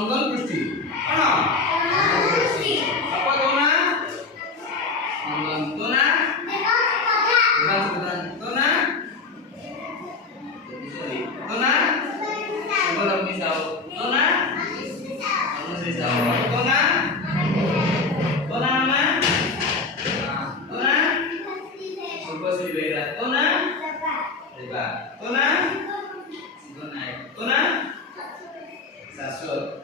nonton Gusti. Ono. Apa Tona? Nonton Tona. Bukan Tona. Tona. Sebelum misal Tona. Kamu misal Tona. Tona mana? Tona. Super Silvera. Tona. Tona. Tona. Tona. Sasur.